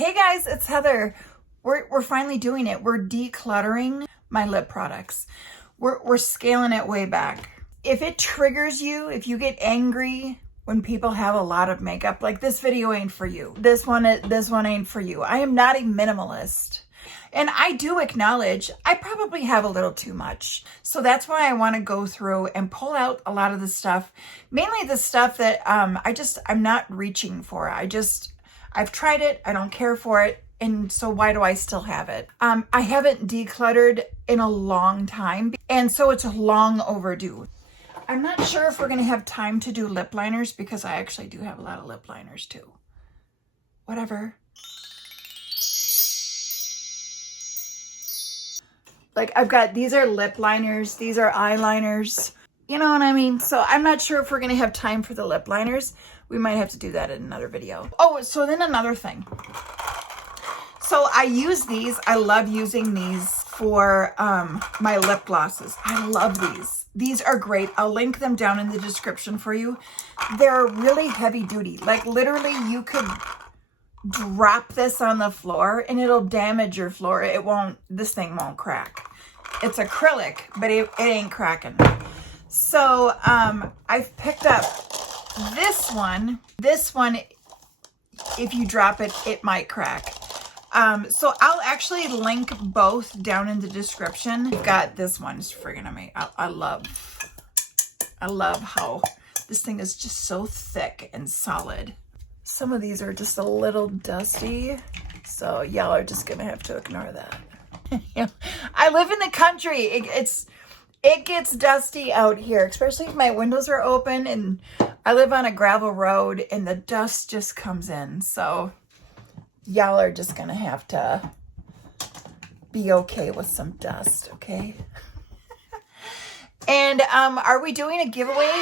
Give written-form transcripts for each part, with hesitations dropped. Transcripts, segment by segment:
Hey guys, it's Heather. We're finally doing it. We're decluttering my lip products. We're scaling it way back. If it triggers you, if you get angry when people have a lot of makeup, like this video ain't for you. This one ain't for you. I am not a minimalist. And I do acknowledge I probably have a little too much. So that's why I want to go through and pull out a lot of the stuff, mainly the stuff that I'm not reaching for. I've tried it. I don't care for it. And so why do I still have it? I haven't decluttered in a long time. And so it's long overdue. I'm not sure if we're going to have time to do lip liners because I actually do have a lot of lip liners too. Whatever. Like these are lip liners. These are eyeliners. You know what I mean? So I'm not sure if we're going to have time for the lip liners. We might have to do that in another video. Oh, so then another thing. So I use these. I love using these for my lip glosses. I love these. These are great. I'll link them down in the description for you. They're really heavy duty. Like literally you could drop this on the floor and it'll damage your floor. This thing won't crack. It's acrylic, but it ain't cracking. So I've picked up this one. This one, if you drop it, it might crack. So I'll actually link both down in the description. We've got this one. It's friggin' amazing. I love how this thing is just so thick and solid. Some of these are just a little dusty, so y'all are just gonna have to ignore that. I live in the country. It gets dusty out here, especially if my windows are open, and I live on a gravel road and the dust just comes in. So y'all are just gonna have to be okay with some dust, okay? And are we doing a giveaway?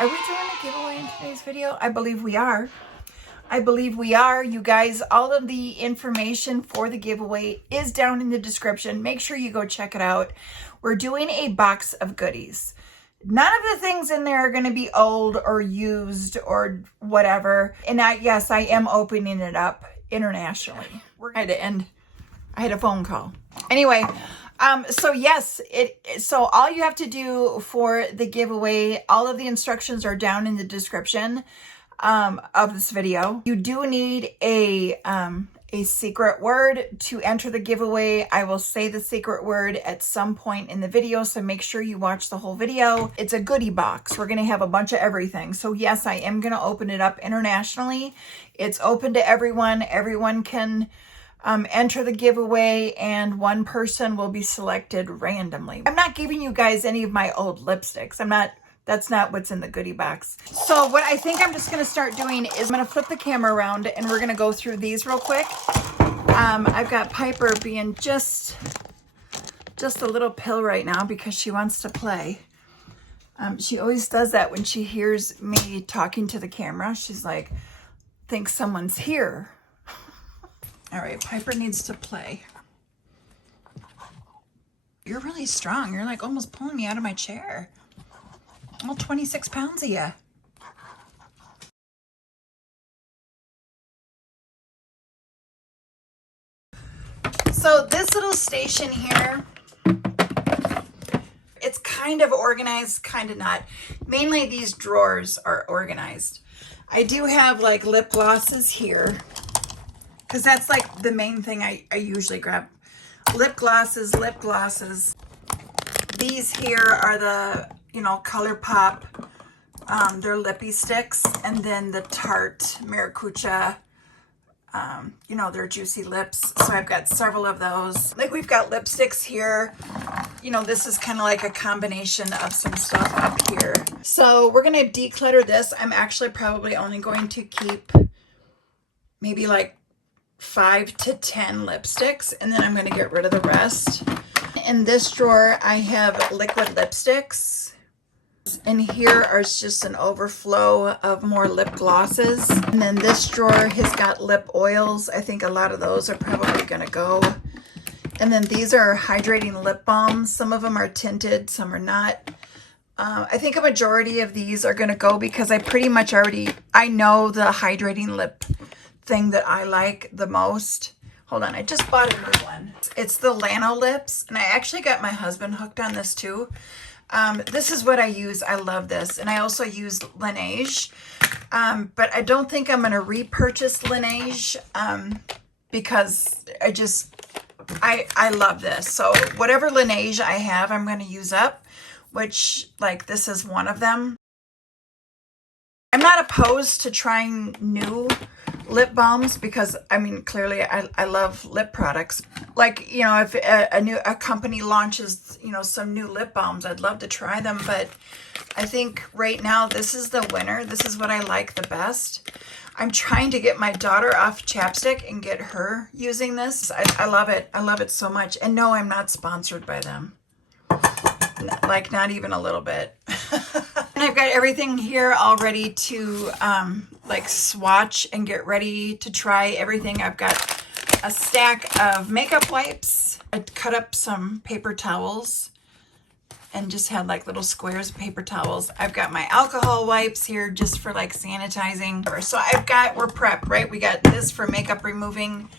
Are we doing a giveaway in today's video? I believe we are. I believe we are. You guys, all of the information for the giveaway is down in the description. Make sure you go check it out. We're doing a box of goodies. None of the things in there are going to be old or used or whatever. And yes, I am opening it up internationally. I had a phone call. Anyway, so yes, so all you have to do for the giveaway, all of the instructions are down in the description of this video. You do need a secret word to enter the giveaway. I will say the secret word at some point in the video, so make sure you watch the whole video. It's a goodie box. We're going to have a bunch of everything. So yes, I am going to open it up internationally. It's open to everyone. Everyone can enter the giveaway, and one person will be selected randomly. I'm not giving you guys any of my old lipsticks. That's not what's in the goodie box. So what I think I'm just gonna start doing is I'm gonna flip the camera around and we're gonna go through these real quick. I've got Piper being just a little pill right now because she wants to play. She always does that when she hears me talking to the camera. She's like, thinks someone's here. All right, Piper needs to play. You're really strong. You're like almost pulling me out of my chair. All 26 pounds of you. So this little station here, it's kind of organized, kind of not. Mainly these drawers are organized. I do have like lip glosses here, because that's like the main thing I usually grab. Lip glosses. These here are the, ColourPop. They're lippy sticks. And then the Tarte Maracuja, they're juicy lips. So I've got several of those. Like we've got lipsticks here. This is kind of like a combination of some stuff up here. So we're going to declutter this. I'm actually probably only going to keep maybe like 5 to 10 lipsticks, and then I'm going to get rid of the rest. In this drawer, I have liquid lipsticks, and here are just an overflow of more lip glosses. And then this drawer has got lip oils. I think a lot of those are probably going to go. And then these are hydrating lip balms. Some of them are tinted, some are not. I think a majority of these are going to go because I pretty much I know the hydrating lip thing that I like the most. Hold on, I just bought a new one. It's the Lano Lips, and I actually got my husband hooked on this too. This is what I use. I love this. And I also use Laneige, but I don't think I'm going to repurchase Laneige because I love this. So whatever Laneige I have, I'm going to use up, which like this is one of them. I'm not opposed to trying new lip balms because I mean, clearly I love lip products. Like, you know, if a company launches, you know, some new lip balms, I'd love to try them. But I think right now this is the winner. This is what I like the best. I'm trying to get my daughter off chapstick and get her using this. I love it. I love it so much. And no, I'm not sponsored by them. Like not even a little bit. And I've got everything here all ready to like swatch and get ready to try everything. I've got a stack of makeup wipes. I cut up some paper towels and just had like little squares of paper towels. I've got my alcohol wipes here just for like sanitizing. So we're prepped, right? We got this for makeup removing.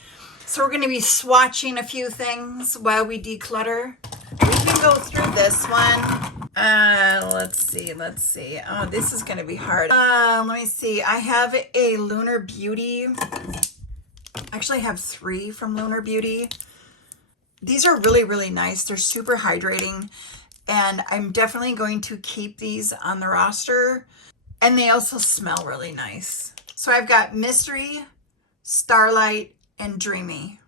So we're gonna be swatching a few things while we declutter. We can go through this one. Let's see. Oh, this is going to be hard. Let me see. I have a Lunar Beauty. Actually, I have 3 from Lunar Beauty. These are really, really nice. They're super hydrating. And I'm definitely going to keep these on the roster. And they also smell really nice. So I've got Mystery, Starlight, and Dreamy.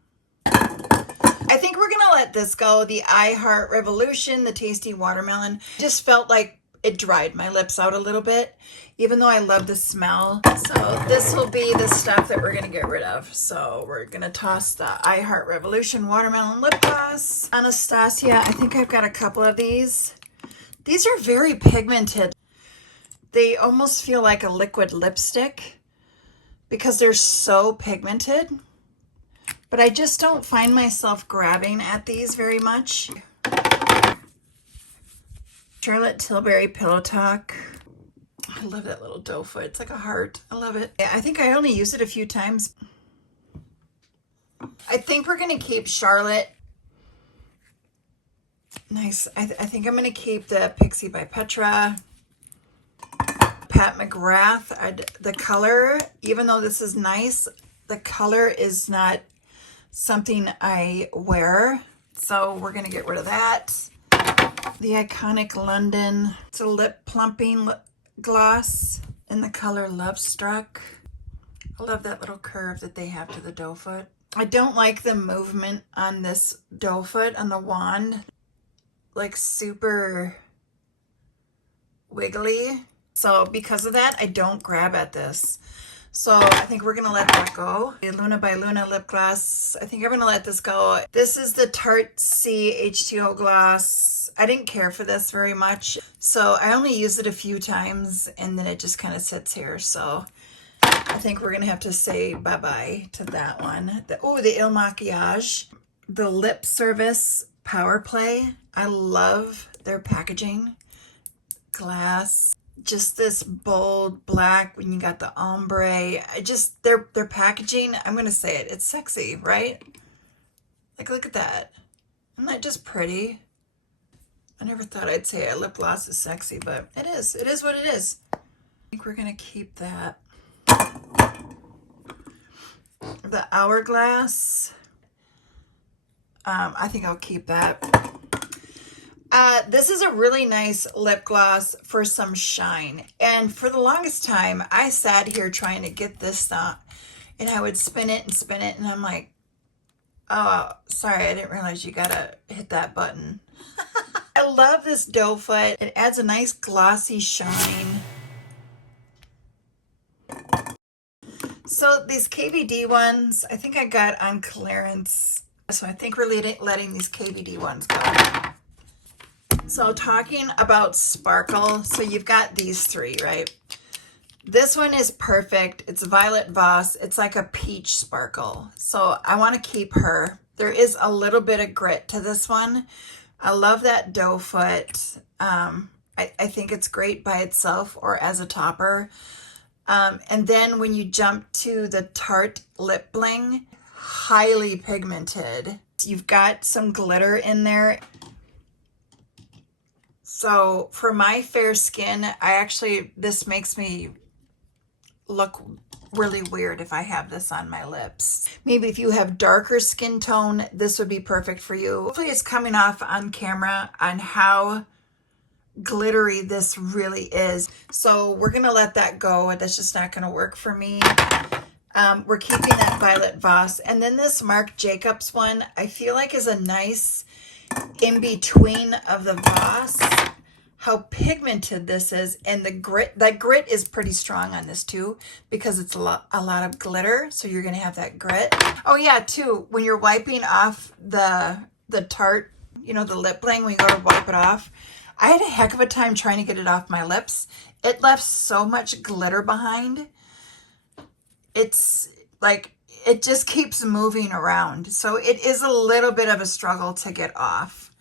I think we're gonna let this go. The I Heart Revolution, the Tasty Watermelon. Just felt like it dried my lips out a little bit, even though I love the smell. So this will be the stuff that we're gonna get rid of. So we're gonna toss the I Heart Revolution Watermelon Lip Gloss. Anastasia, I think I've got a couple of these. These are very pigmented. They almost feel like a liquid lipstick because they're so pigmented. But I just don't find myself grabbing at these very much. Charlotte Tilbury Pillow Talk. I love that little doe foot. It's like a heart. I love it. I think I only used it a few times. I think we're going to keep Charlotte. Nice. I think I'm going to keep the Pixie by Petra. Pat McGrath. The color, even though this is nice, the color is not something I wear, so we're gonna get rid of that. The Iconic London, it's a lip plumping gloss in the color Love Struck. I love that little curve that they have to the doe foot. I don't like the movement on this doe foot on the wand, like super wiggly. So because of that, I don't grab at this. So I think we're going to let that go. The Luna by Luna lip gloss. I think I'm going to let this go. This is the Tarte C H2O gloss. I didn't care for this very much. So I only used it a few times and then it just kind of sits here. So I think we're going to have to say bye-bye to that one. The Il Maquillage. The Lip Service Power Play. I love their packaging. Glass. Just this bold black when you got the ombre. Their packaging, I'm gonna say it, it's sexy, right? Like, look at that. Isn't that just pretty? I never thought I'd say a lip gloss is sexy, but it is what it is. I think we're gonna keep that. The Hourglass, I think I'll keep that. This is a really nice lip gloss for some shine. And for the longest time, I sat here trying to get this and I would spin it, and I'm like, oh, sorry, I didn't realize you gotta hit that button. I love this doe foot. It adds a nice glossy shine. So these KVD ones, I think I got on clearance. So I think we're letting these KVD ones go. So talking about sparkle, so you've got these 3, right? This one is perfect. It's Violet Voss. It's like a peach sparkle. So I want to keep her. There is a little bit of grit to this one. I love that doe foot. I think it's great by itself or as a topper. And then when you jump to the Tarte Lip Bling, highly pigmented. You've got some glitter in there. So for my fair skin, this makes me look really weird if I have this on my lips. Maybe if you have darker skin tone, this would be perfect for you. Hopefully it's coming off on camera on how glittery this really is. So we're gonna let that go. That's just not gonna work for me. We're keeping that Violet Voss. And then this Marc Jacobs one, I feel like is a nice in-between of the Voss. How pigmented this is, and the grit, that grit is pretty strong on this too, because it's a lot of glitter, so you're gonna have that grit. Oh yeah, too, when you're wiping off the Tarte, you know, the lip bling, when you go to wipe it off, I had a heck of a time trying to get it off my lips. It left so much glitter behind. It's like, it just keeps moving around. So it is a little bit of a struggle to get off.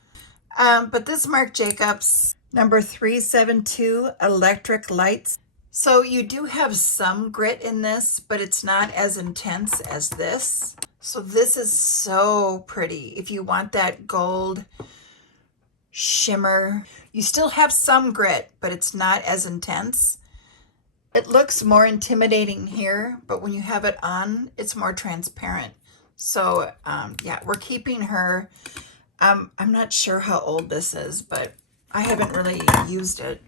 But this Marc Jacobs number 372 Electric Lights. So you do have some grit in this, but it's not as intense as this. So this is so pretty. If you want that gold shimmer, you still have some grit, but it's not as intense. It looks more intimidating here, but when you have it on, it's more transparent. So yeah, we're keeping her. I'm not sure how old this is, but I haven't really used it.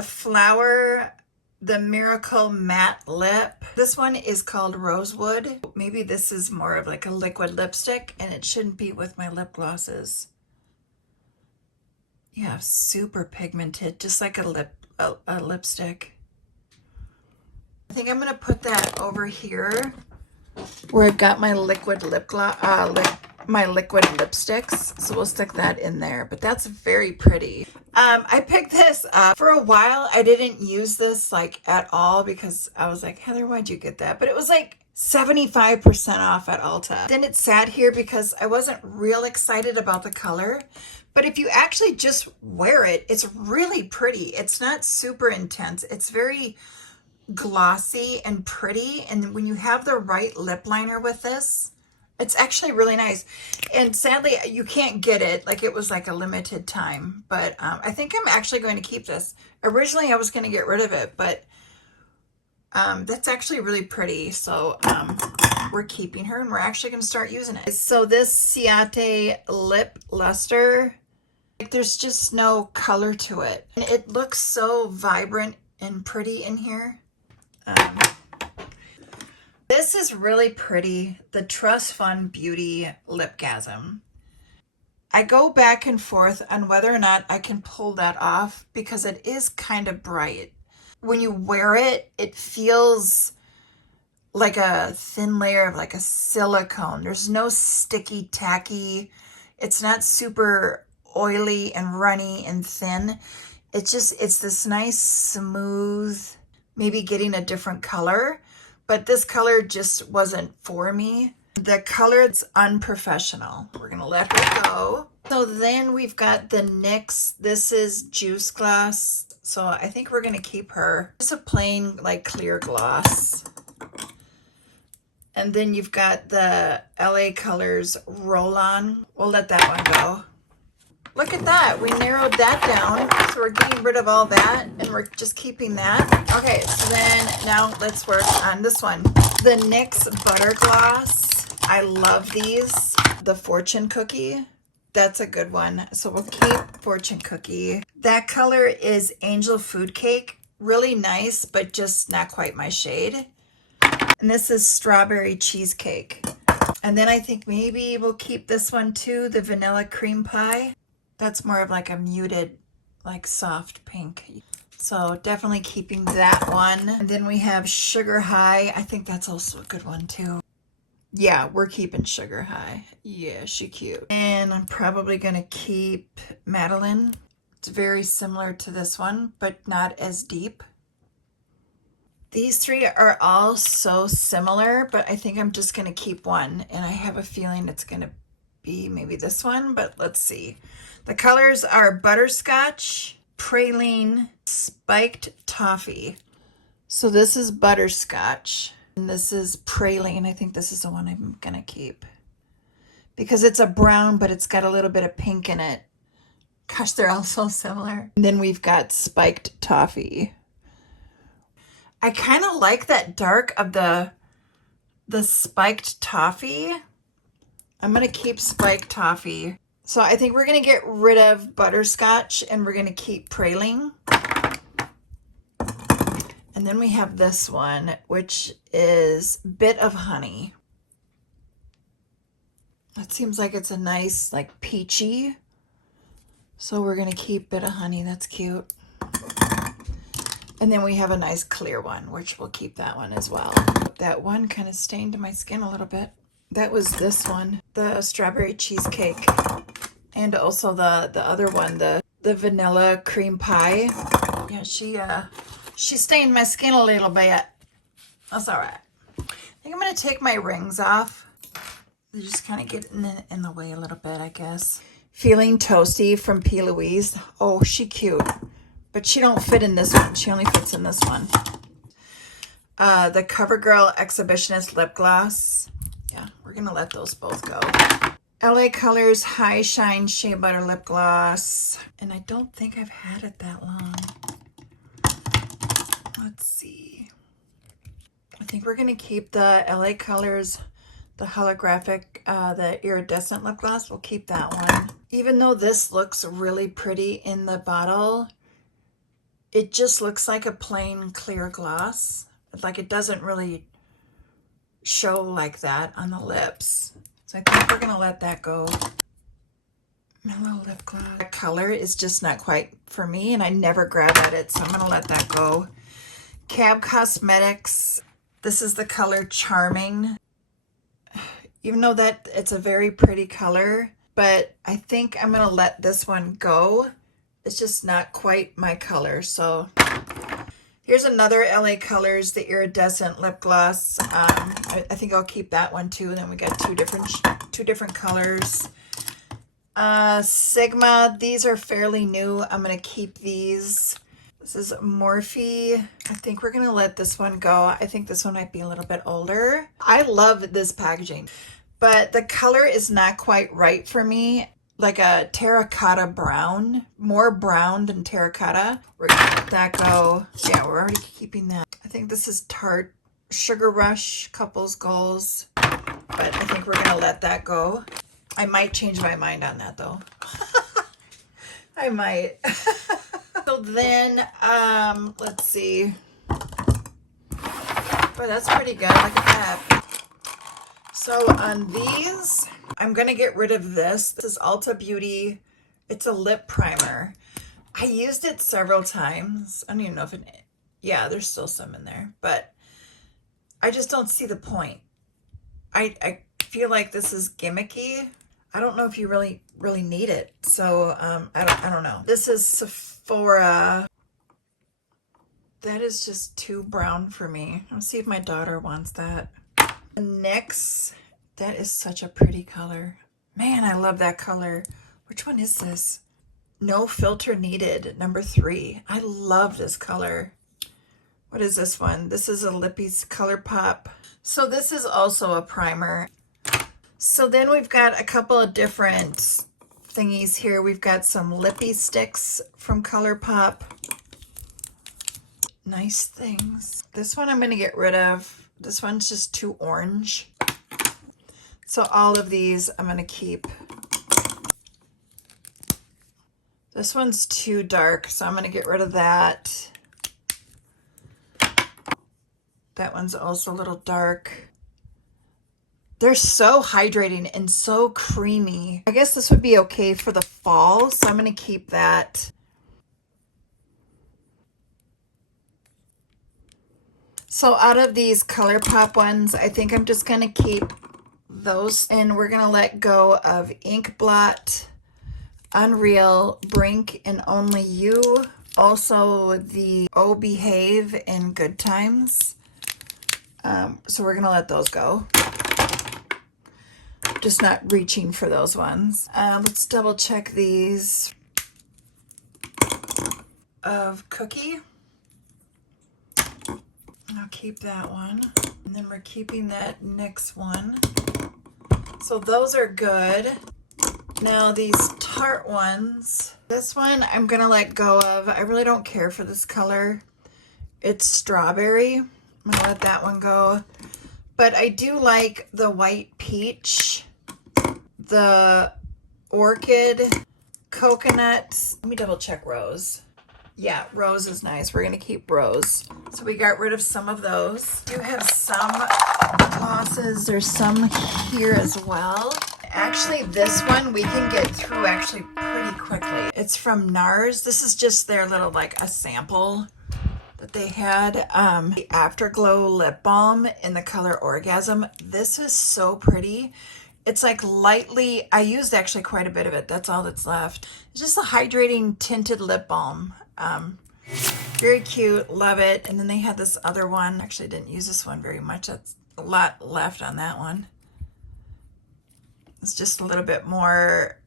Flower, the Miracle Matte Lip. This one is called Rosewood. Maybe this is more of like a liquid lipstick, and it shouldn't be with my lip glosses. Yeah, super pigmented, just like a lipstick. I think I'm gonna put that over here where I've got my liquid lip gloss, my liquid lipsticks. So we'll stick that in there, but that's very pretty. I picked this up for a while. I didn't use this like at all because I was like, Heather, why'd you get that? But it was like 75% off at Ulta. Then it sat here because I wasn't real excited about the color. But if you actually just wear it, it's really pretty. It's not super intense. It's very glossy and pretty. And when you have the right lip liner with this, it's actually really nice. And sadly, you can't get it. Like, it was like a limited time. But I think I'm actually going to keep this. Originally, I was going to get rid of it, but that's actually really pretty. So we're keeping her, and we're actually going to start using it. So this Ciate Lip Luster, like, there's just no color to it. And it looks so vibrant and pretty in here. This is really pretty. The Trust Fund Beauty Lipgasm. I go back and forth on whether or not I can pull that off because it is kind of bright. When you wear it, it feels like a thin layer of like a silicone. There's no sticky, tacky. It's not super oily and runny and thin. It's this nice, smooth, maybe getting a different color. But this color just wasn't for me. The color is unprofessional. We're gonna let her go. So then we've got the NYX. This is Juice Gloss. So I think we're gonna keep her. It's a plain like clear gloss. And then you've got the LA Colors Roll On. We'll let that one go. Look at that, we narrowed that down. So we're getting rid of all that and we're just keeping that. Okay, so then now let's work on this one. The NYX Butter Gloss. I love these. The Fortune Cookie, that's a good one. So we'll keep Fortune Cookie. That color is Angel Food Cake. Really nice, but just not quite my shade. And this is Strawberry Cheesecake. And then I think maybe we'll keep this one too, the Vanilla Cream Pie. That's more of like a muted, like soft pink. So definitely keeping that one. And then we have Sugar High. I think that's also a good one too. Yeah, we're keeping Sugar High. Yeah, she's cute. And I'm probably gonna keep Madeline. It's very similar to this one, but not as deep. These three are all so similar, but I think I'm just gonna keep one. And I have a feeling it's gonna be maybe this one, but let's see. The colors are Butterscotch, Praline Spiked Toffee. So this is butterscotch, and this is praline. I think this is the one I'm gonna keep because it's a brown, but it's got a little bit of pink in it. Gosh, they're all so similar. And then we've got spiked toffee. I kind of like that dark of the spiked toffee. I'm gonna keep spiked toffee. So I think we're gonna get rid of butterscotch and we're gonna keep praline. And then we have this one, which is Bit of Honey. That seems like it's a nice, like, peachy. So we're going to keep Bit of Honey. That's cute. And then we have a nice clear one, which we'll keep that one as well. That one kind of stained my skin a little bit. That was this one, the strawberry cheesecake. And also the other one, the vanilla cream pie. Yeah, she stained my skin a little bit. That's all right. I think I'm going to take my rings off. They just kind of get in the way a little bit, I guess. Feeling Toasty from P. Louise. Oh, she cute. But she don't fit in this one. She only fits in this one. The CoverGirl Exhibitionist Lip Gloss. Yeah, we're going to let those both go. LA Colors High Shine Shea Butter Lip Gloss. And I don't think I've had it that long. Let's see. I think we're going to keep the LA Colors, the holographic, the iridescent lip gloss. We'll keep that one. Even though this looks really pretty in the bottle, it just looks like a plain clear gloss. Like it doesn't really show like that on the lips. So I think we're going to let that go. Mellow lip gloss. That color is just not quite for me, and I never grab at it, so I'm going to let that go. Cab Cosmetics. This is the color Charming. Even though that it's a very pretty color, but I think I'm going to let this one go. It's just not quite my color. So here's another LA Colors, the iridescent lip gloss. I think I'll keep that one too. And then we got two different colors. Sigma, these are fairly new. I'm going to keep these. This is Morphe. I think we're going to let this one go. I think this one might be a little bit older. I love this packaging, but the color is not quite right for me. Like a terracotta brown, more brown than terracotta. We're going to let that go. Yeah, we're already keeping that. I think this is Tarte Sugar Rush Couples Goals, but I think we're going to let that go. I might change my mind on that though. I might. So then, let's see. Boy, that's pretty good. Look at that. So on these, I'm going to get rid of this. This is Ulta Beauty. It's a lip primer. I used it several times. I don't even know if it, yeah, there's still some in there, but I just don't see the point. I feel like this is gimmicky. I don't know if you really need it. So I don't know. This is Sephora. That is just too brown for me. I'll see if my daughter wants that. The NYX, that is such a pretty color. Man, I love that color. Which one is this? No Filter Needed, number 3. I love this color. What is this one? This is a Lippie's Color Pop. So this is also a primer. So then we've got a couple of different thingies here. We've got some lippy sticks from ColourPop. Nice things. This one I'm going to get rid of. This one's just too orange. So all of these I'm going to keep. This one's too dark, so I'm going to get rid of that. That one's also a little dark. They're so hydrating and so creamy. I guess this would be okay for the fall, so I'm going to keep that. So out of these ColourPop ones, I think I'm just going to keep those. And we're going to let go of Ink Blot, Unreal, Brink, and Only You. Also the Oh Behave and Good Times. So we're going to let those go. Just not reaching for those ones. Let's double check these. of Cookie. I'll keep that one. And then we're keeping that NYX one. So those are good. Now these Tarte ones, this one I'm gonna let go of. I really don't care for this color. It's strawberry. I'm gonna let that one go. But I do like the white peach, the orchid, coconut. Let me double check rose. Yeah, rose is nice. We're gonna keep rose. So we got rid of some of those. We do have some glosses. There's some here as well. Actually, this one we can get through actually pretty quickly. It's from NARS. This is just their little, like, a sample that they had. The Afterglow lip balm in the color Orgasm. This is so pretty. It's like lightly, I used actually quite a bit of it. That's all that's left. It's just a hydrating tinted lip balm. Very cute, love it. And then they had this other one. Actually, I didn't use this one very much. That's a lot left on that one. It's just a little bit more.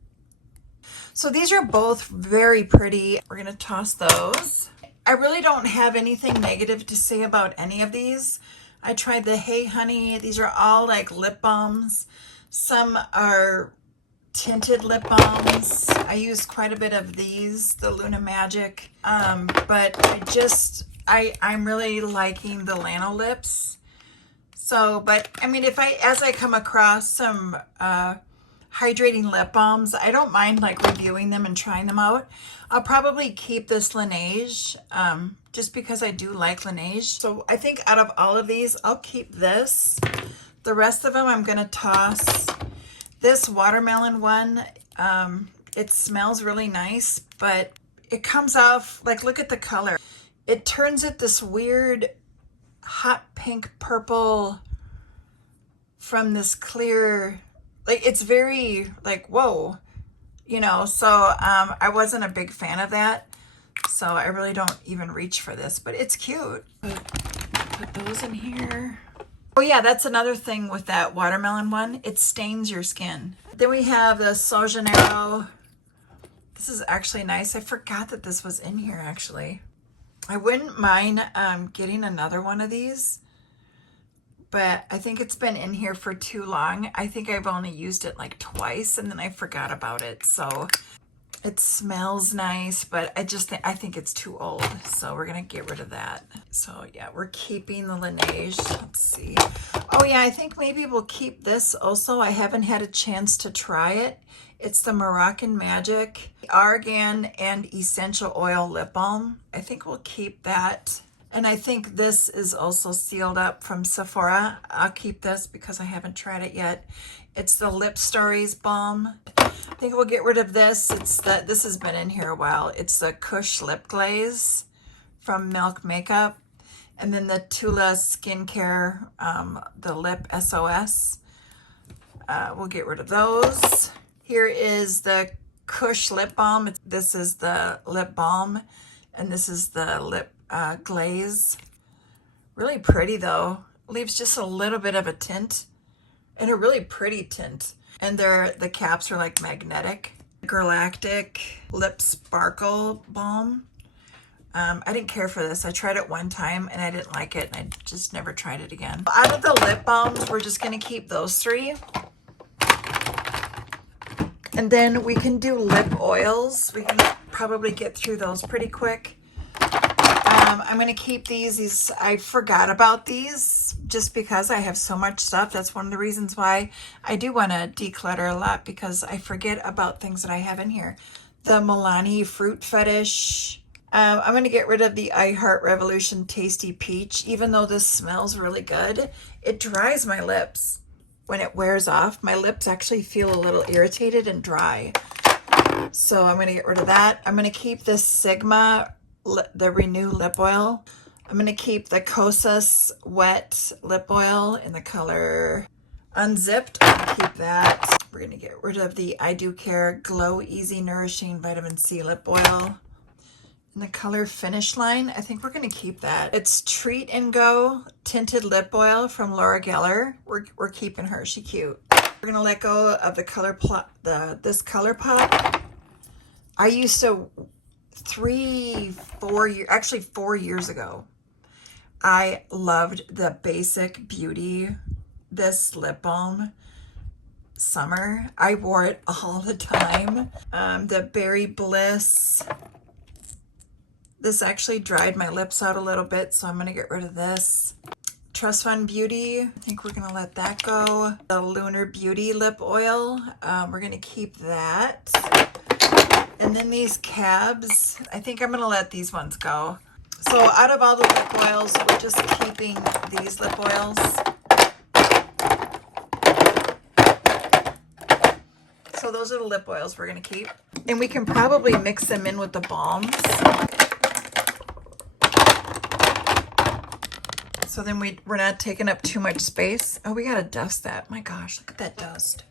So these are both very pretty. We're gonna toss those. I really don't have anything negative to say about any of these. I tried the Hey Honey. These are all like lip balms. Some are tinted lip balms. I used quite a bit of these, the Luna Magic. But I'm really liking the Lano lips. So, but I mean, as I come across some hydrating lip balms, I don't mind like reviewing them and trying them out. I'll probably keep this Laneige, just because I do like Laneige. So I think out of all of these, I'll keep this. The rest of them I'm gonna toss. This watermelon one, it smells really nice, but it comes off, like, look at the color. It turns it this weird hot pink purple from this clear, like, it's very like, whoa, you know. So I wasn't a big fan of that, so I really don't even reach for this, but it's cute. Put those in here. Oh yeah, that's another thing with that watermelon one. It stains your skin. Then we have the Sol Janeiro. This is actually nice. I forgot that this was in here actually. I wouldn't mind getting another one of these, but I think it's been in here for too long. I think I've only used it like twice and then I forgot about it. So it smells nice, but I think it's too old. So we're gonna get rid of that. So yeah, we're keeping the Laneige. Let's see. Oh yeah, I think maybe we'll keep this also. I haven't had a chance to try it. It's the Moroccan Magic Argan and Essential Oil Lip Balm. I think we'll keep that. And I think this is also sealed up from Sephora. I'll keep this because I haven't tried it yet. It's the Lip Stories Balm. I think we'll get rid of this. This has been in here a while. It's the Kush Lip Glaze from Milk Makeup. And then the Tula Skincare, the Lip SOS. We'll get rid of those. Here is the Kush Lip Balm. This is the lip balm, and this is the lip glaze. Really pretty though. Leaves just a little bit of a tint, and a really pretty tint. And the caps are like magnetic. Galactic Lip Sparkle Balm. I didn't care for this. I tried it one time and I didn't like it, and I just never tried it again. Out of the lip balms, we're just gonna keep those three. And then we can do lip oils. We can probably get through those pretty quick. I'm going to keep these. I forgot about these just because I have so much stuff. That's one of the reasons why I do want to declutter a lot, because I forget about things that I have in here. The Milani Fruit Fetish. I'm going to get rid of the I Heart Revolution Tasty Peach. Even though this smells really good, it dries my lips. When it wears off, my lips actually feel a little irritated and dry. So I'm going to get rid of that. I'm going to keep this Sigma, the Renew Lip Oil. I'm going to keep the Kosas Wet Lip Oil in the color Unzipped. I'm going to keep that. We're going to get rid of the I Do Care Glow Easy Nourishing Vitamin C Lip Oil in the color Finish Line. I think we're going to keep that. It's Treat and Go Tinted Lip Oil from Laura Geller. We're keeping her. She's cute. We're going to let go of the color plot, this color pop. I used to actually 4 years ago, I loved the Basic Beauty, this lip balm summer. I wore it all the time. The Berry Bliss. This actually dried my lips out a little bit, so I'm gonna get rid of this. Trust Fund Beauty, I think we're gonna let that go. The Lunar Beauty lip oil, we're gonna keep that. And then these cabs, I think I'm gonna let these ones go. So out of all the lip oils, we're just keeping these lip oils. So those are the lip oils we're gonna keep. And we can probably mix them in with the balms. So then we're not taking up too much space. Oh, we gotta dust that. My gosh, look at that dust.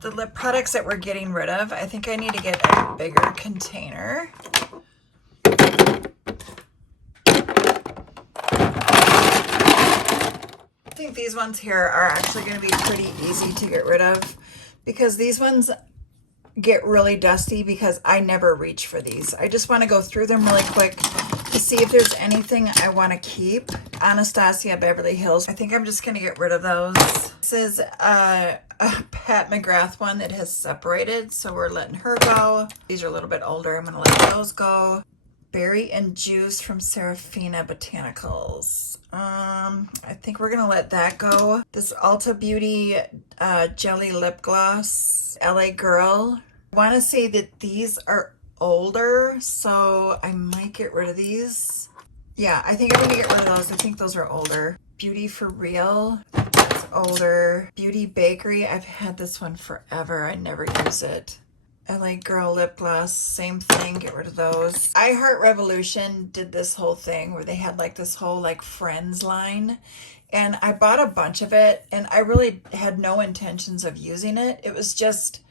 The lip products that we're getting rid of, I think I need to get a bigger container. I think these ones here are actually going to be pretty easy to get rid of because these ones get really dusty because I never reach for these. I just want to go through them really quick to see if there's anything I want to keep. Anastasia Beverly Hills. I think I'm just going to get rid of those. This is a Pat McGrath one that has separated, so we're letting her go. These are a little bit older. I'm going to let those go. Berry and Juice from Serafina Botanicals. I think we're going to let that go. This Ulta Beauty Jelly Lip Gloss, LA Girl. I want to say that these are older, so I might get rid of these. Yeah, I think I'm going to get rid of those. I think those are older. Beauty for Real. It's older. Beauty Bakery. I've had this one forever. I never use it. LA Girl Lip Gloss, same thing, get rid of those. I Heart Revolution did this whole thing where they had like this whole like Friends line, and I bought a bunch of it, and I really had no intentions of using it. It was just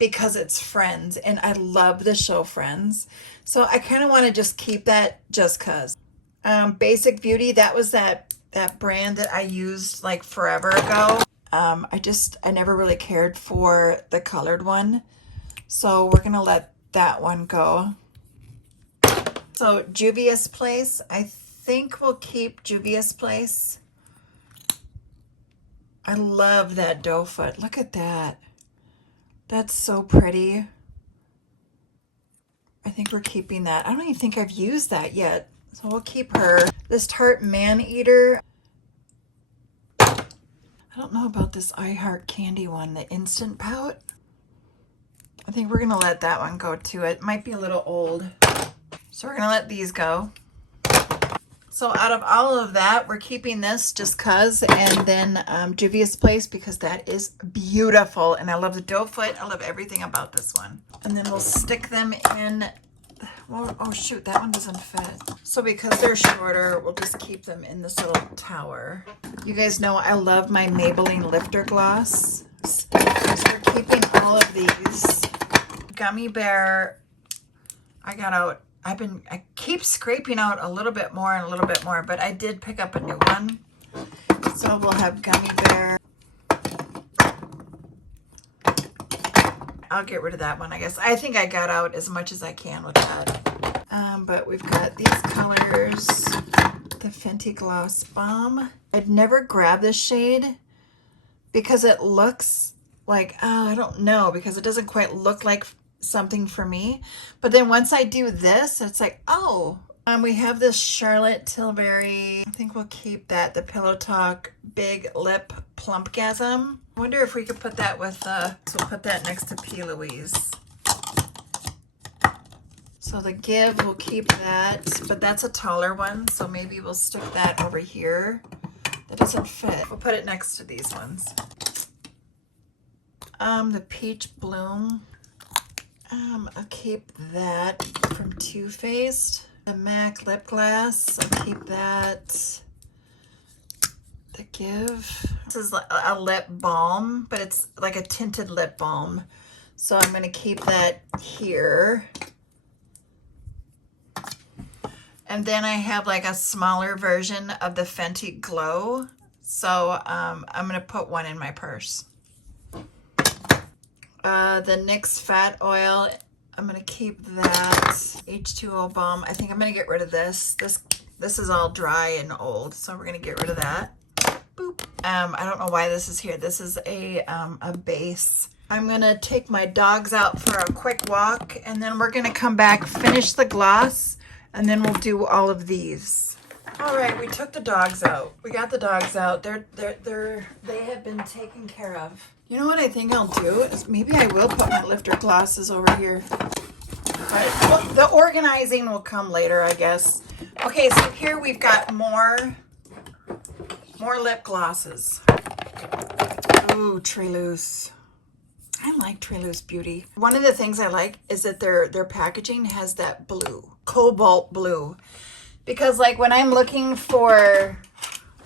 because it's Friends, and I love the show Friends. So I kind of want to just keep that just cause. Basic Beauty, that was that brand that I used like forever ago. I never really cared for the colored one. So we're going to let that one go. So Juvia's Place, I think we'll keep Juvia's Place. I love that doe foot. Look at that. That's so pretty. I think we're keeping that. I don't even think I've used that yet. So we'll keep her. This Tarte Man Eater. I don't know about this I Heart Candy one, the Instant Pout. I think we're going to let that one go too. It might be a little old. So we're going to let these go. So out of all of that, we're keeping this just cause. And then Juvia's Place because that is beautiful. And I love the doe foot. I love everything about this one. And then we'll stick them in. Well, oh shoot, that one doesn't fit. So because they're shorter, we'll just keep them in this little tower. You guys know I love my Maybelline Lifter Gloss. So we're keeping all of these. Gummy Bear, I keep scraping out a little bit more and a little bit more, but I did pick up a new one. So we'll have Gummy Bear. I'll get rid of that one, I guess. I think I got out as much as I can with that. But we've got these colors. The Fenty Gloss Balm. I'd never grab this shade because it looks like, I don't know, because it doesn't quite look like something for me. But then once I do this, it's like, oh. We have this Charlotte Tilbury. I think we'll keep that. The Pillow Talk Big Lip Plumpgasm. I wonder if we could put that with, so we'll put that next to P. Louise. So the Give, we'll keep that, but that's a taller one, so maybe we'll stick that over here. That doesn't fit. We'll put it next to these ones. The Peach Bloom. I'll keep that from Too Faced. The MAC Lip Gloss, I'll keep that. The Give. This is a lip balm, but it's like a tinted lip balm. So I'm gonna keep that here. And then I have like a smaller version of the Fenty Glow. So I'm gonna put one in my purse. The NYX Fat Oil. I'm going to keep that. H2O Balm. I think I'm going to get rid of this. This is all dry and old, so we're going to get rid of that. Boop. I don't know why this is here. This is a base. I'm going to take my dogs out for a quick walk, and then we're going to come back, finish the gloss, and then we'll do all of these. All right, we took the dogs out. We got the dogs out. They have been taken care of. You know what I think I'll do is maybe I will put my lifter glosses over here. But well, the organizing will come later, I guess. Okay, so here we've got more lip glosses. Ooh, Treloose. I like Treloose Beauty. One of the things I like is that their packaging has that blue, cobalt blue. Because like when I'm looking for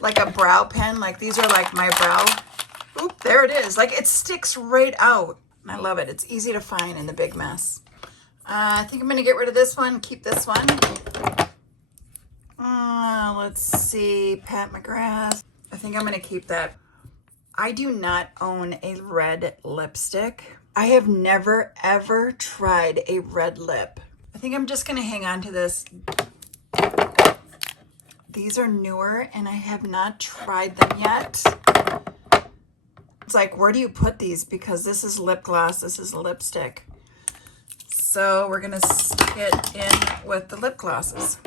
like a brow pen, like these are like my brow. Oop, there it is. Like it sticks right out. I love it. It's easy to find in the big mess. I think I'm going to get rid of this one, keep this one. Let's see, Pat McGrath. I think I'm going to keep that. I do not own a red lipstick. I have never, ever tried a red lip. I think I'm just going to hang on to this. These are newer and I have not tried them yet. It's like, where do you put these? Because this is lip gloss, this is a lipstick. So we're going to stick it in with the lip glosses.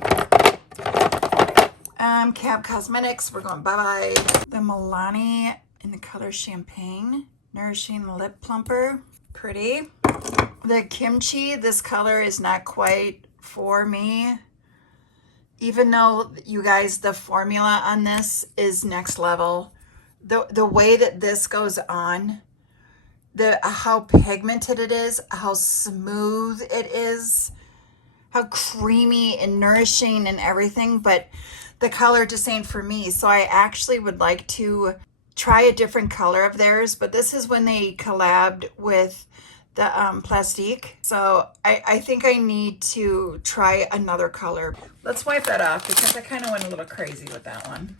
Cab Cosmetics, we're going bye-bye. The Milani in the color Champagne, Nourishing Lip Plumper, pretty. The Kimchi, this color is not quite for me. Even though, you guys, the formula on this is next level. The way that this goes on, how pigmented it is, how smooth it is, how creamy and nourishing and everything, but the color just ain't for me. So I actually would like to try a different color of theirs, but this is when they collabed with the Plastique. So I think I need to try another color. Let's wipe that off because I kind of went a little crazy with that one.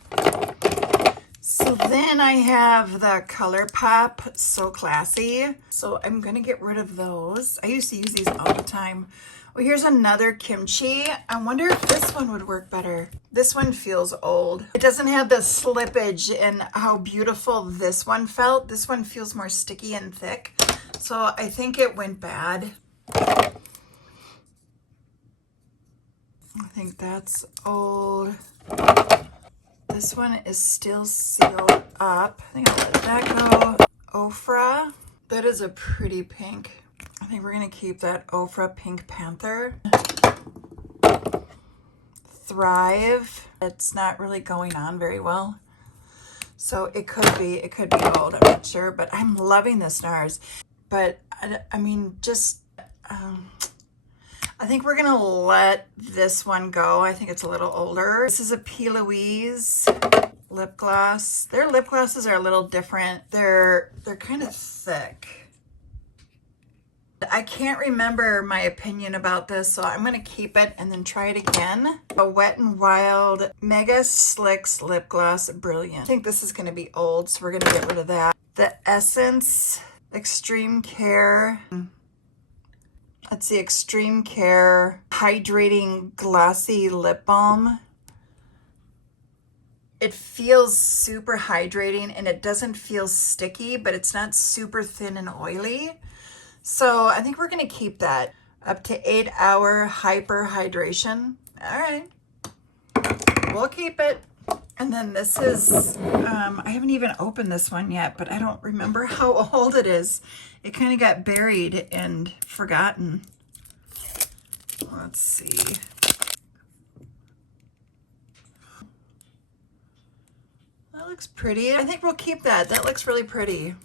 So then I have the ColourPop So Classy. So I'm going to get rid of those. I used to use these all the time. Well, here's another Kimchi. I wonder if this one would work better. This one feels old. It doesn't have the slippage and how beautiful this one felt. This one feels more sticky and thick. So I think it went bad. I think that's old. This one is still sealed up. I think I'll let that go. Ofra. That is a pretty pink. I think we're going to keep that Ofra Pink Panther. Thrive. It's not really going on very well. So it could be old. I'm not sure, but I'm loving the stars. But I mean, just, I think we're going to let this one go. I think it's a little older. This is a P. Louise lip gloss. Their lip glosses are a little different. They're kind of thick. I can't remember my opinion about this, so I'm going to keep it and then try it again. A Wet n Wild Mega Slicks Lip Gloss Brilliant. I think this is going to be old, so we're going to get rid of that. The Essence Extreme Care. That's the Extreme Care Hydrating Glossy Lip Balm. It feels super hydrating and it doesn't feel sticky, but it's not super thin and oily. So I think we're going to keep that. Up to 8-hour hyper hydration. All right. We'll keep it. And then this is, I haven't even opened this one yet, but I don't remember how old it is. It kind of got buried and forgotten. Let's see. That looks pretty. I think we'll keep that. That looks really pretty.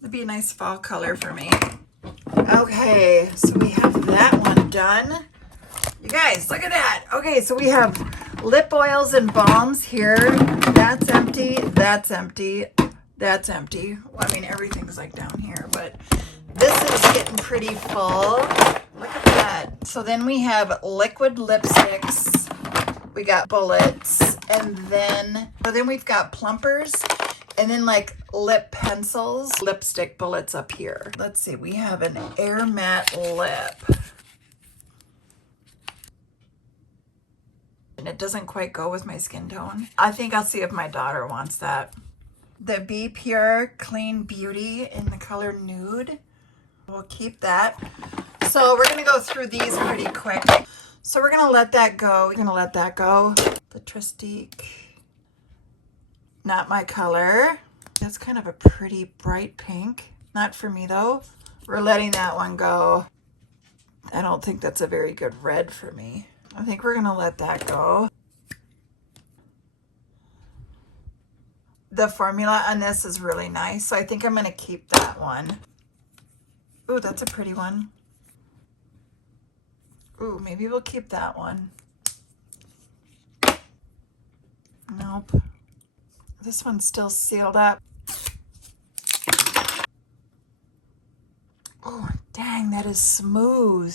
It'd be a nice fall color for me. Okay, so we have that one done. You guys, look at that. Okay, so we have lip oils and balms here. That's empty. That's empty. That's empty. Well, I mean, everything's like down here, but this is getting pretty full. Look at that. So then we have liquid lipsticks. We got bullets. And then, so then we've got plumpers. And then like lip pencils, lipstick bullets up here. Let's see, we have an Air Matte lip. And it doesn't quite go with my skin tone. I think I'll see if my daughter wants that. The Be Pure Clean Beauty in the color Nude. We'll keep that. So we're gonna go through these pretty quick. So we're gonna let that go. We're gonna let that go. The Tristique, not my color. That's kind of a pretty bright pink. Not for me though. We're letting that one go. I don't think that's a very good red for me. I think we're gonna let that go. The formula on this is really nice, so I think I'm gonna keep that one. Ooh, that's a pretty one. Ooh, maybe we'll keep that one. Nope. This one's still sealed up. Oh, dang, that is smooth.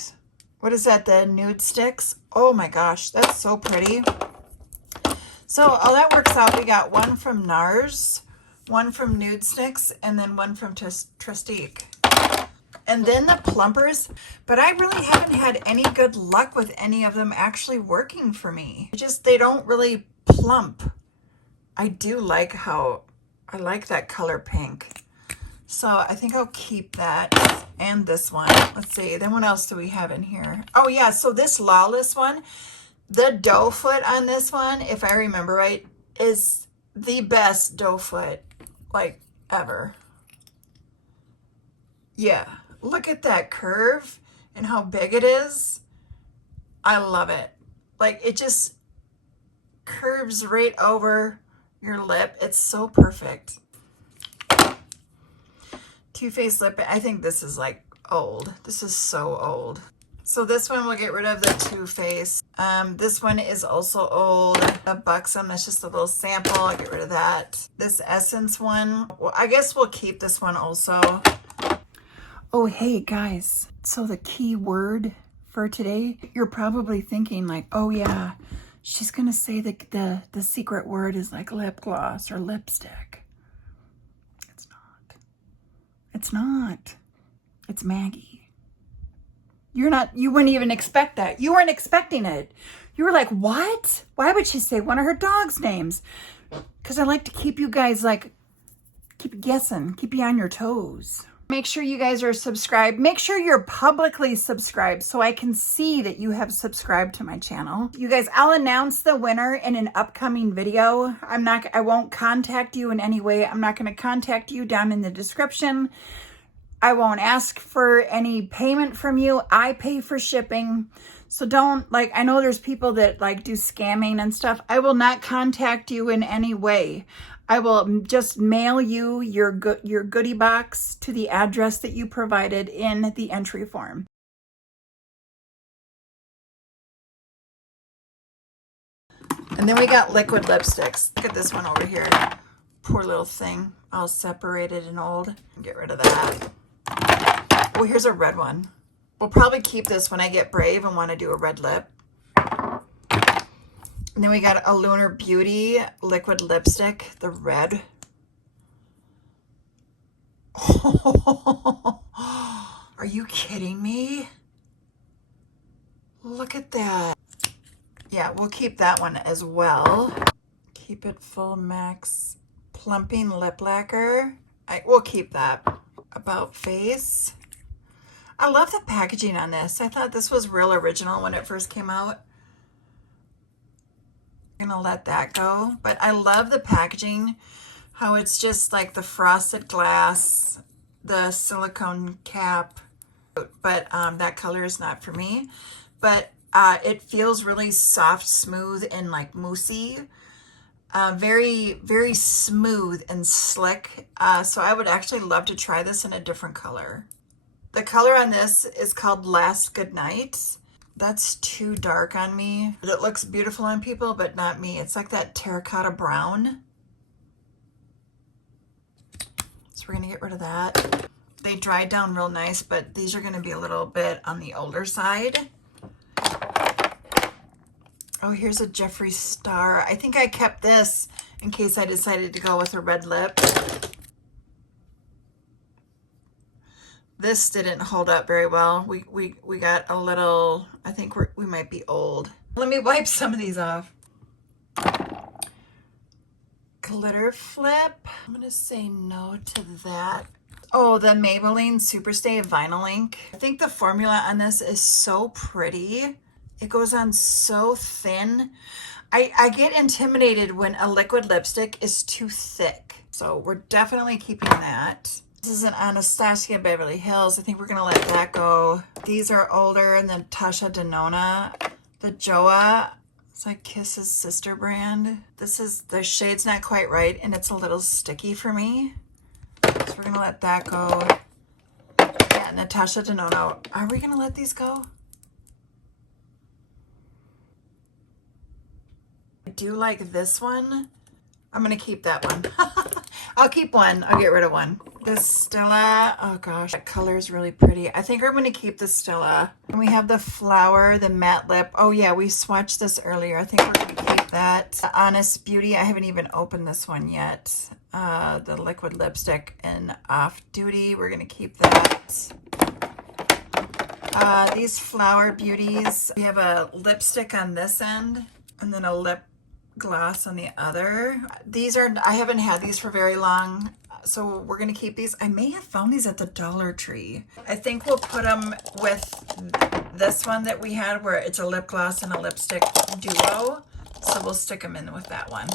What is that, the Nude Sticks? Oh my gosh, that's so pretty. So all that works out, we got one from NARS, one from Nude Sticks, and then one from Tristique. And then the plumpers, but I really haven't had any good luck with any of them actually working for me. They don't really plump. I do like I like that color pink. So I think I'll keep that and this one. Let's see, then what else do we have in here? Oh yeah, so this Lawless one, the doe foot on this one, if I remember right, is the best doe foot like ever. Yeah, look at that curve and how big it is. I love it. Like it just curves right over your lip. It's so perfect. Too Faced lip. I think this is like old. This is so old. So this one we'll get rid of the Too Faced. This one is also old. A Buxom. That's just a little sample. I'll get rid of that. This Essence one. Well, I guess we'll keep this one also. Oh, hey guys. So the key word for today, you're probably thinking like, oh yeah, she's gonna say the secret word is like lip gloss or lipstick. It's not. It's Maggie. You wouldn't even expect that. You weren't expecting it. You were like, what? Why would she say one of her dog's names? Because I like to keep you guys keep you guessing, keep you on your toes. Make sure you guys are subscribed. Make sure you're publicly subscribed so I can see that you have subscribed to my channel. You guys, I'll announce the winner in an upcoming video. I won't contact you in any way. I'm not going to contact you down in the description. I won't ask for any payment from you. I pay for shipping. So don't, I know there's people that do scamming and stuff. I will not contact you in any way. I will just mail you your goodie box to the address that you provided in the entry form. And then we got liquid lipsticks. Look at this one over here. Poor little thing, all separated and old. Get rid of that. Oh, here's a red one. We'll probably keep this when I get brave and want to do a red lip. And then we got a Lunar Beauty liquid lipstick, the red. Oh, are you kidding me? Look at that. Yeah, we'll keep that one as well. Keep It Full Max Plumping Lip Lacquer. We'll keep that. About Face. I love the packaging on this. I thought this was real original when it first came out. Gonna let that go, but I love the packaging, how it's just like the frosted glass, the silicone cap, but that color is not for me. But it feels really soft, smooth, and like moussey, very, very smooth and slick. So I would actually love to try this in a different color. The color on this is called Last Goodnight. That's too dark on me. It looks beautiful on people, but not me. It's like that terracotta brown. So we're gonna get rid of that. They dried down real nice, but these are gonna be a little bit on the older side. Oh, here's a Jeffree Star. I think I kept this in case I decided to go with a red lip. This didn't hold up very well. We got a little, I think we might be old. Let me wipe some of these off. Glitter flip. I'm gonna say no to that. Oh, the Maybelline Superstay Vinyl Ink. I think the formula on this is so pretty. It goes on so thin. I get intimidated when a liquid lipstick is too thick. So we're definitely keeping that. This is an Anastasia Beverly Hills. I think we're gonna let that go. These are older, and then Tasha Denona. The Joa, it's like Kiss's sister brand. The shade's not quite right, and it's a little sticky for me. So we're gonna let that go. Yeah, Natasha Denona. Are we gonna let these go? I do like this one. I'm gonna keep that one. I'll keep one. I'll get rid of one. The Stila. Oh gosh, that color is really pretty. I think I'm gonna keep the Stila. And we have the Flower, the matte lip. Oh yeah, we swatched this earlier. I think we're gonna keep that. The Honest Beauty. I haven't even opened this one yet. The liquid lipstick in Off Duty. We're gonna keep that. These Flower Beauties. We have a lipstick on this end, and then a lip gloss on the other. These are, I haven't had these for very long, so we're gonna keep these. I may have found these at the Dollar Tree. I think we'll put them with this one that we had, where it's a lip gloss and a lipstick duo. So we'll stick them in with that one.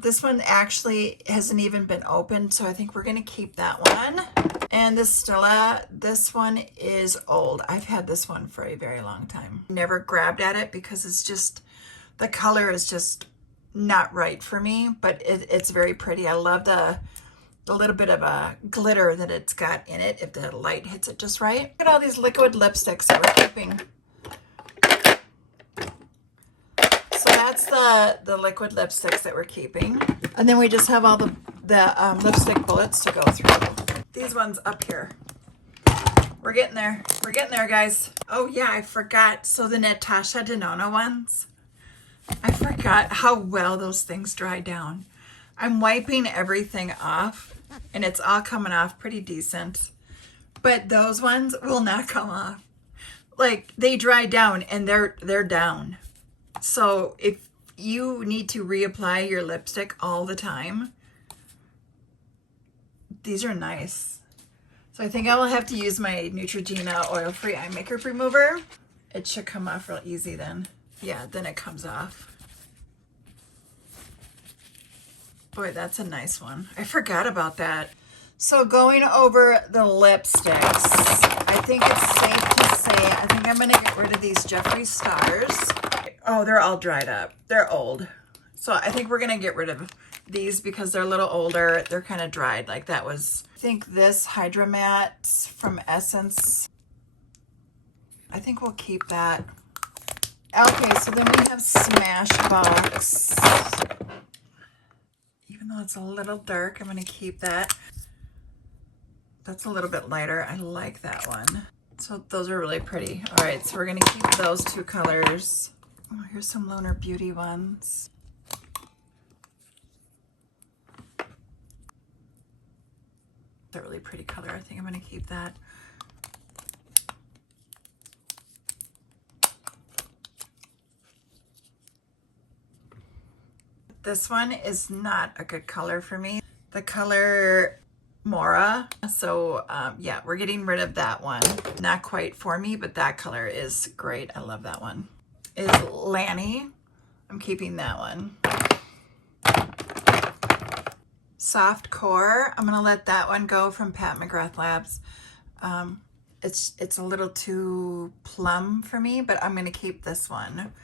This one actually hasn't even been opened, so I think we're gonna keep that one. And the Stila, this one is old. I've had this one for a very long time. Never grabbed at it because it's just, the color is just not right for me, but it's very pretty. I love the little bit of a glitter that it's got in it if the light hits it just right. Look at all these liquid lipsticks that we're keeping. So that's the liquid lipsticks that we're keeping. And then we just have all the lipstick bullets to go through. These ones up here. We're getting there. We're getting there, guys. Oh yeah, I forgot. So the Natasha Denona ones, I forgot how well those things dry down. I'm wiping everything off and it's all coming off pretty decent. But those ones will not come off. Like, they dry down and they're down. So if you need to reapply your lipstick all the time, these are nice. So I think I will have to use my Neutrogena oil-free eye makeup remover. It should come off real easy then. Yeah, then it comes off. Boy, that's a nice one. I forgot about that. So going over the lipsticks, I think it's safe to say, I think I'm gonna get rid of these Jeffree Stars. Oh, they're all dried up. They're old. So I think we're gonna get rid of these because they're a little older. They're kind of dried. Like that was, I think this Hydra Matte from Essence, I think we'll keep that. Okay, so then we have Smashbox. Even though it's a little dark, I'm gonna keep that. That's a little bit lighter. I like that one. So those are really pretty. All right, so we're gonna keep those two colors. Oh, here's some Lunar Beauty ones. It's a really pretty color. I think I'm gonna keep that. This one is not a good color for me. The color Mora. So yeah, we're getting rid of that one. Not quite for me, but that color is great. I love that one. Is Lanny. I'm keeping that one. Soft Core. I'm gonna let that one go from Pat McGrath Labs. It's a little too plum for me, but I'm gonna keep this one.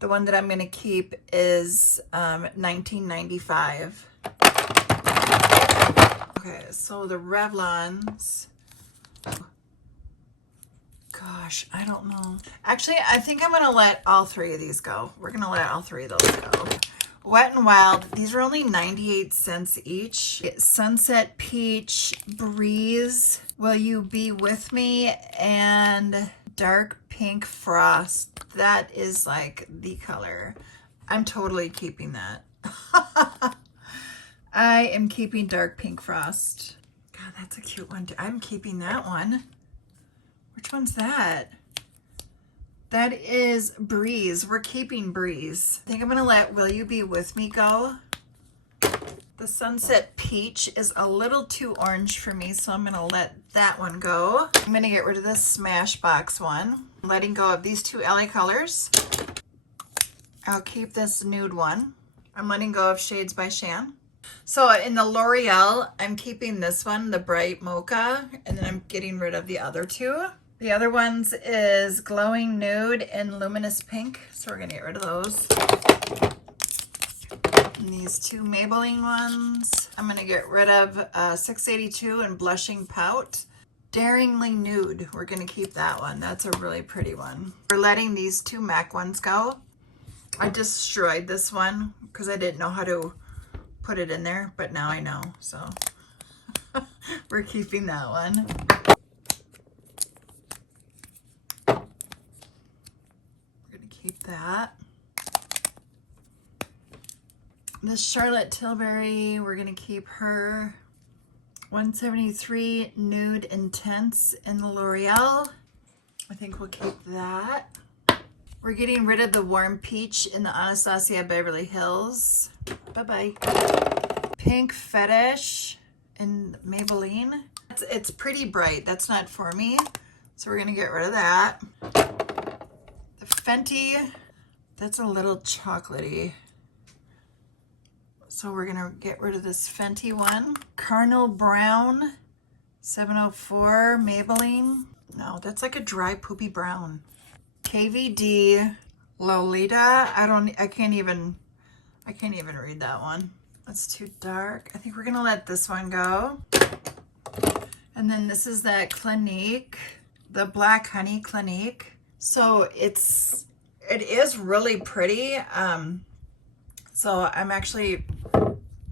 The one that I'm going to keep is 1995. Okay, so the Revlons. Gosh, I don't know. Actually, I think I'm going to let all three of these go. We're going to let all three of those go. Wet n Wild. These are only 98 cents each. Sunset Peach, Breeze, Will You Be With Me, and Dark Pink Frost. That is like the color. I'm totally keeping that. I am keeping Dark Pink Frost. God, that's a cute one. I'm keeping that one. Which one's that? That is Breeze. We're keeping Breeze. I think I'm gonna let Will You Be With Me go. The Sunset Peach is a little too orange for me, so I'm gonna let that one go. I'm gonna get rid of this Smashbox one. I'm letting go of these two LA colors. I'll keep this Nude one. I'm letting go of Shades by Shan. So in the L'Oreal, I'm keeping this one, the Bright Mocha, and then I'm getting rid of the other two. The other ones is Glowing Nude and Luminous Pink, so we're gonna get rid of those. And these two Maybelline ones, I'm gonna get rid of 682 and Blushing Pout. Daringly Nude, we're gonna keep that one. That's a really pretty one. We're letting these two MAC ones go. I destroyed this one because I didn't know how to put it in there, but now I know, so we're keeping that one. We're gonna keep that. This Charlotte Tilbury, we're gonna keep her. 173 Nude Intense in the L'Oreal. I think we'll keep that. We're getting rid of the Warm Peach in the Anastasia Beverly Hills. Bye-bye. Pink Fetish in Maybelline. It's pretty bright. That's not for me. So we're gonna get rid of that. The Fenty, that's a little chocolatey. So we're gonna get rid of this Fenty one. Carnal Brown, 704 Maybelline. No, that's like a dry poopy brown. KVD Lolita. I can't even read that one. That's too dark. I think we're gonna let this one go. And then this is that Clinique, the Black Honey Clinique. So it is really pretty. So I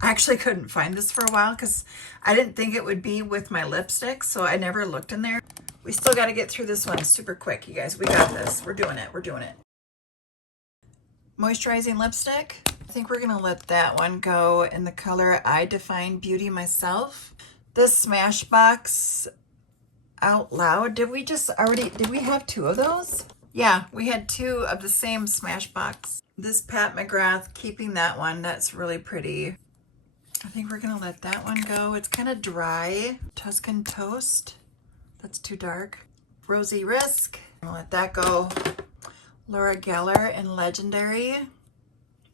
actually couldn't find this for a while because I didn't think it would be with my lipstick, so I never looked in there. We still got to get through this one super quick, you guys. We got this. We're doing it. We're doing it. Moisturizing lipstick. I think we're going to let that one go in the color I Define Beauty Myself. This Smashbox Out Loud. Did we have two of those? Yeah, we had two of the same Smashbox. This Pat McGrath, keeping that one. That's really pretty. I think we're going to let that one go. It's kind of dry. Tuscan Toast. That's too dark. Rosy Risk. I'm gonna let that go. Laura Geller and Legendary.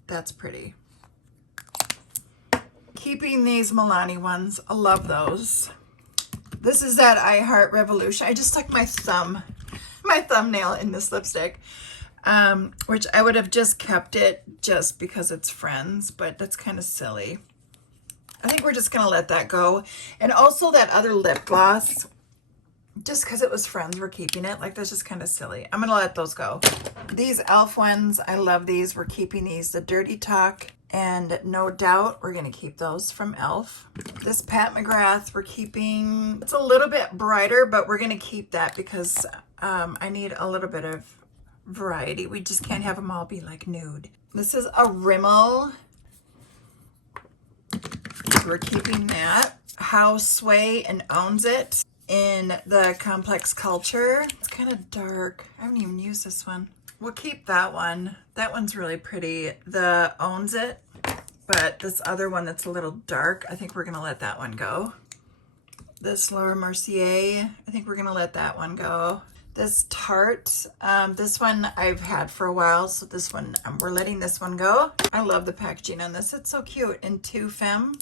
That's pretty. Keeping these Milani ones. I love those. This is that I Heart Revolution. I just stuck my thumbnail in this lipstick, which I would have just kept it just because it's Friends, but that's kind of silly. I think we're just gonna let that go. And also that other lip gloss. Just because it was Friends, we're keeping it. Like, that's just kind of silly. I'm going to let those go. These e.l.f. ones, I love these. We're keeping these. The Dirty Talk and No Doubt, we're going to keep those from e.l.f. This Pat McGrath, we're keeping. It's a little bit brighter, but we're going to keep that because I need a little bit of variety. We just can't have them all be like nude. This is a Rimmel. We're keeping that. How Sway and Owns It. In the Complex Culture. It's kind of dark. I haven't even used this one. We'll keep that one. That one's really pretty. The Owns It. But this other one that's a little dark, I think we're going to let that one go. This Laura Mercier, I think we're going to let that one go. This Tarte, this one I've had for a while, so this one, we're letting this one go. I love the packaging on this. It's so cute. In Two Femme.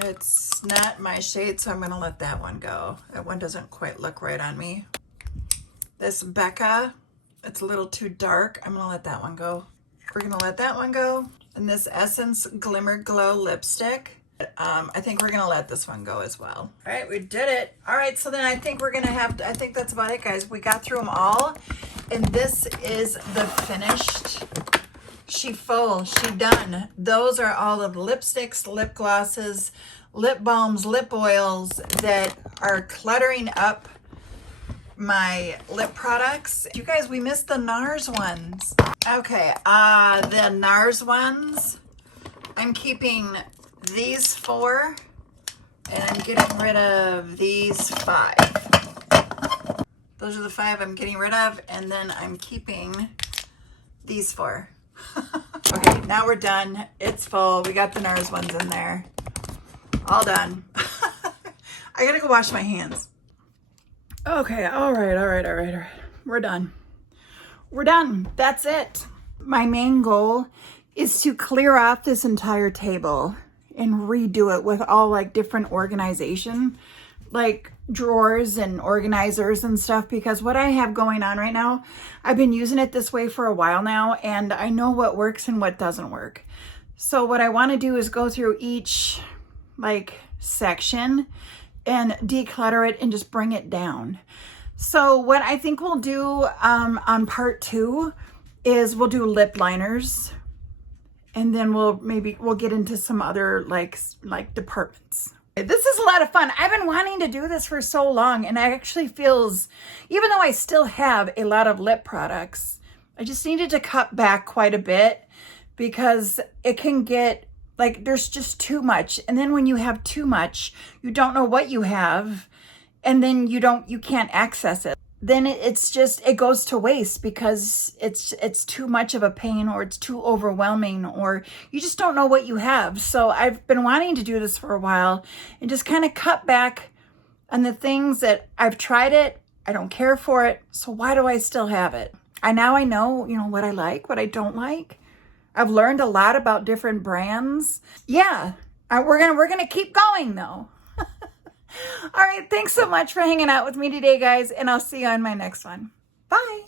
It's not my shade, so I'm going to let that one go. That one doesn't quite look right on me. This Becca, it's a little too dark. I'm going to let that one go. We're going to let that one go. And this Essence Glimmer Glow lipstick, I think we're going to let this one go as well. All right, we did it. All right, so then I think we're going to have to, I think that's about it, guys. We got through them all. And this is the finished. She full, she done. Those are all of the lipsticks, lip glosses, lip balms, lip oils that are cluttering up my lip products. You guys, we missed the NARS ones. Okay, the NARS ones, I'm keeping these 4, and I'm getting rid of these 5. Those are the 5 I'm getting rid of, and then I'm keeping these 4. Okay, now we're done. It's full. We got the NARS ones in there. All done. I gotta go wash my hands. Okay, all right. We're done. We're done. That's it. My main goal is to clear off this entire table and redo it with all like different organization, like drawers and organizers and stuff, because what I have going on right now, I've been using it this way for a while now, and I know what works and what doesn't work. So what I want to do is go through each like section and declutter it and just bring it down. So what I think we'll do on part 2 is we'll do lip liners, and then we'll get into some other like departments. This is a lot of fun. I've been wanting to do this for so long, and it actually feels, even though I still have a lot of lip products, I just needed to cut back quite a bit because it can get like, there's just too much. And then when you have too much, you don't know what you have, and then you can't access it. Then it goes to waste because it's too much of a pain, or it's too overwhelming, or you just don't know what you have. So I've been wanting to do this for a while and just kind of cut back on the things that I've tried it. I don't care for it. So why do I still have it? Now I know, what I like, what I don't like. I've learned a lot about different brands. Yeah, we're gonna keep going though. All right, thanks so much for hanging out with me today, guys, and I'll see you on my next one. Bye.